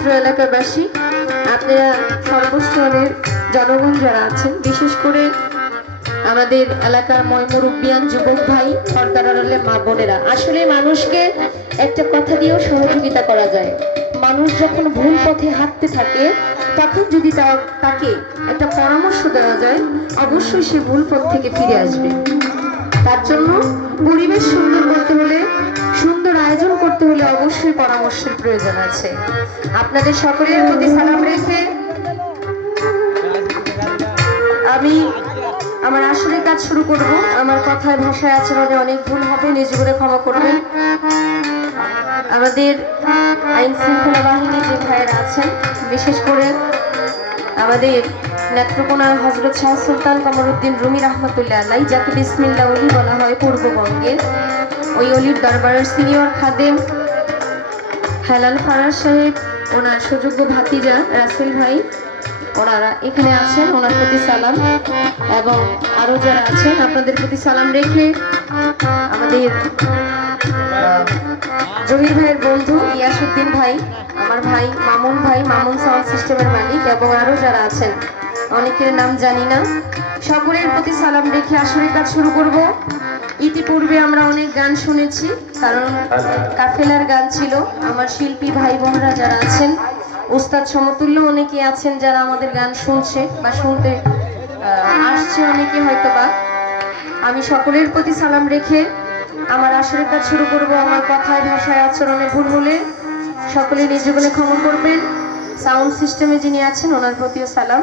অত্র এলাকাবাসী, আপনারা সর্বস্তরের জনগণ যারা আছেন, বিশেষ করে আমাদের এলাকার ময়মুরুব্বিয়ান যুবক ভাই সর্দারালে মা বোনেরা। আসলে মানুষকে একটা কথা দিয়েও সহযোগিতা করা যায়। মানুষ যখন ভুল পথে হাঁটতে থাকে, তখন যদি তাকে একটা পরামর্শ দেওয়া যায়, অবশ্যই সে ভুল পথ থেকে ফিরে আসবে। তার জন্য পরিবেশ সুন্দর করতে হলে সুন্দর অবশ্যই পরামর্শের প্রয়োজন আছে। আপনাদের সকলের প্রতি সালাম রেখে আমি আমার আসলে কাজ শুরু করব। আমার কথায় ভাষায় আচরণে অনেক ভুল হবে, নিজ করে ক্ষমা করবেন। আমাদের আইন শৃঙ্খলা বাহিনী যে ভাইয়েরা আছেন, বিশেষ করে আমাদের নেত্রকোনা হজরত শাহ সুলতান কমরুদ্দিন রুমি রহমতুল্লাহ আলাই যাকে বিসমিল্লা অলি বলা হয় পূর্ববঙ্গের ওই অলির দরবারের সিনিয়র খাদেম হেলাল ফারাজ সাহেব, ওনার সুযোগ্য ভাতিজা রাসেল ভাই, ওনারা এখানে আছেন, ওনার প্রতি সালাম। এবং আরও যারা আছেন, আপনাদের প্রতি সালাম রেখে আমাদের জহির ভাইয়ের বন্ধু ইয়াসুদ্দিন ভাই, আমার ভাই মামুন ভাই, মামুন সাউন্ড সিস্টেমের মালিক, এবং আরও যারা আছেন অনেকের নাম জানি না। সকলের প্রতি সালাম রেখে আসরের কাজ শুরু করব। ইতিপূর্বে আমরা অনেক গান শুনেছি, কারণ কাফেলার গান ছিল। আমার শিল্পী ভাই বোনরা যারা আছেন উস্তাদ সমতুল্য অনেকে আছেন যারা আমাদের গান শুনছে বা শুনতে আসছে অনেকে হয়তো বা আমি সকলের প্রতি সালাম রেখে আমার আসরের কাজ শুরু করব। আমার কথায়, ভাষায়, আচরণে ভুল হলে সকলে নিজ জীবনে ক্ষমা করবেন। সাউন্ড সিস্টেমে যিনি আছেন, ওনার প্রতিও সালাম।